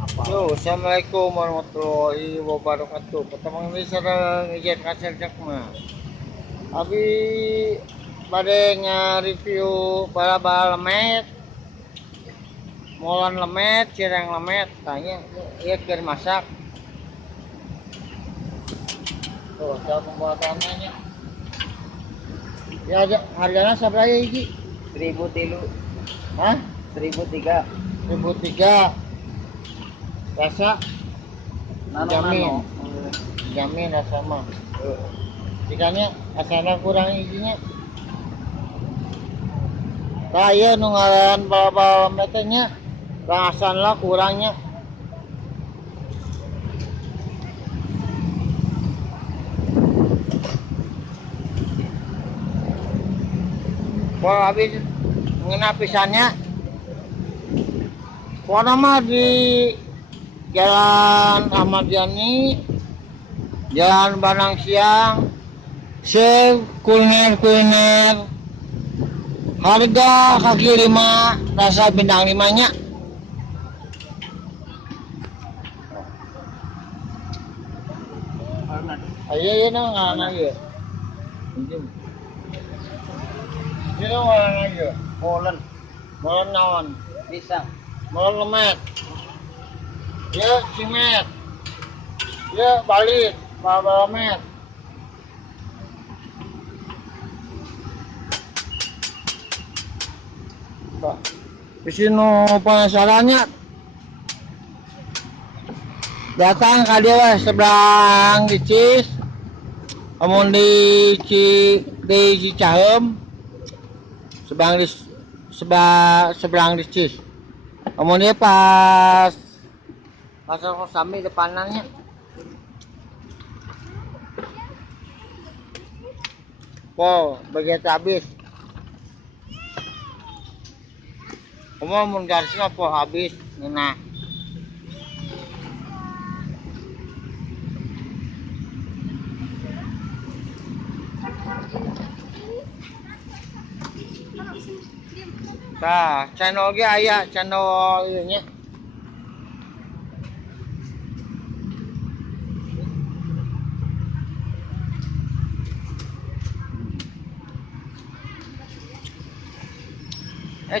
Yo, assalamualaikum warahmatullahi wabarakatuh. Pertama kali sareng izin kasir cek mah. Abi bade nge-review bala-bala lemet, molan lemet, cireng lemet, tanya iya keur masak. Tuh, cara pembuatannya nya. Ya harganya sabaraha hiji? 1003. Hah? 1003. 1003. Rasa Nano. jamin rasa mah. Jikanya asalnya kurang izinnya. Kaya nu ngaran bala-bala metenya rasan lah kurangnya. Kalau habis ngena pisannya, pokoknya mah di Jalan Ahmad Yani, Jalan Banang Siang, kuliner harga kaki 5 rasa bintang 5-nya. Ayo ya nang ngana ya. Ini ngana ya. Molen. Molen naon? Pisang. Molen lemet. Ya cimet. Ya balik. Bala lemet. Di sini penasarannya datang ke dia seberang di Cis, amun di Cicahem seberang di Cis, amun dia pas pasar Kosambi depanannya. Begitu habis. Kamu mun garisnya habis, nah. Nah, channel ge aya channel ieu nya.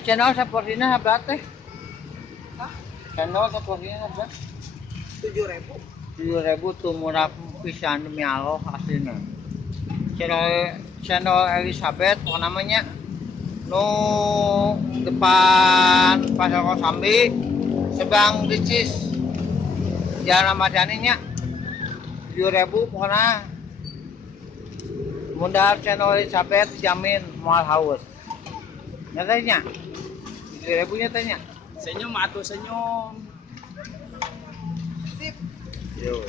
Channel saportina hablat teh. Channel saportina hablat. 7.000. 7.000 tuh murah pisan demi Allah aslinya. Channel Elizabeth apa namanya? Nu depan Pasar Kosambi, Sebang Dicis, Jalan Ahmad Yani nya. 7.000 pokoknya. Mundar channel Elizabeth jamin moal haus. Nyatanya 7.000 nyatanya. Senyum atuh senyum. Sip. Yo.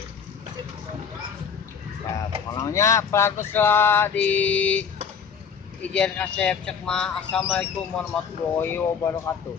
Nah, pokoknya peratus lah di izin kasep cek mah. Assalamualaikum warahmatullahi wabarakatuh.